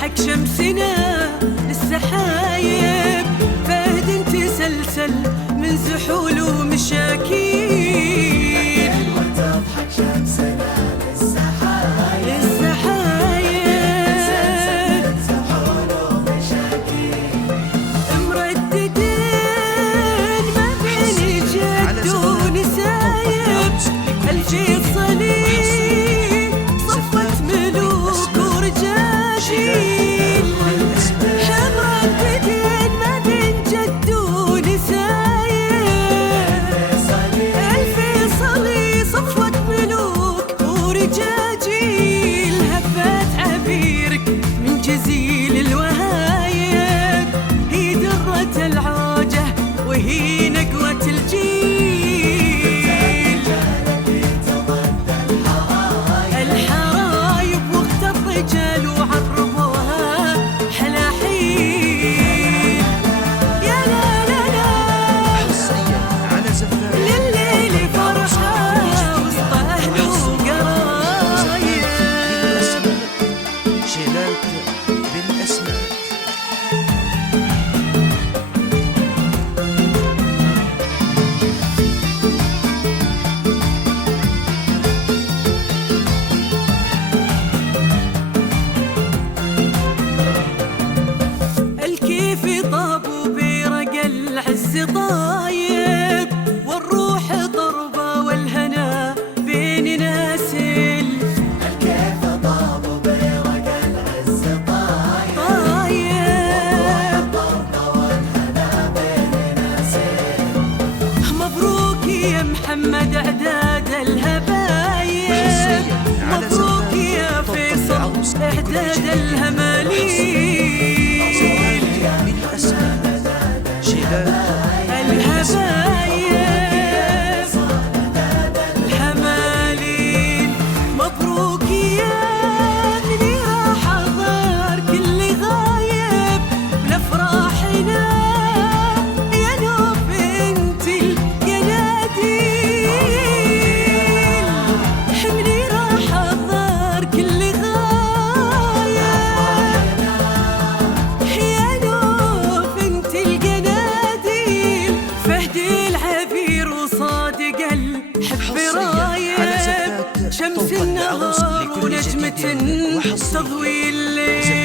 حق شمسنا للسحايب، فهد تسلسل من زحول ومشاكيل. حلوة تضحك شمسنا للسحايب، للسحايب من زحول ومشاكيل. مرددين ما بين جد ونسايب، الفيصلي صفت ملوك ورجاجيل. مرددين ما بين جد ونسايب، الفيصلي صفت ملوك ورجاجيل. هبات عبيرك من جزيل الوهايب، هي درة العوجة وهي نقوة الجيل. الحرايب وقت الرجال وعربوها حلاحيل. يا لا لا لا حصريا على زفاف لليل فرحة وسط أهل وقرايب. شلالة بالأسماك. الكيف طاب وبيرق العز طايب، والروح طربة والهنا بين ناسل. الكيف طاب وبيرق العز طايب، طايب الضربة والهنا بين ناسين. مبروك يا محمد اعداد الهبايب، مبروك يا فيصل اعداد الهماليل. بالأسماك. شلالة الهبايب الهماليل. مبروك يا اللي راح ضار كل غايب لافراحنا، يا نوف انت القناديل. حملي راح ضار كل غايب، يا نوف انت القناديل. فهد العبير وصادق الحب رايب، شمس النهار ونجمة تضوي الليل.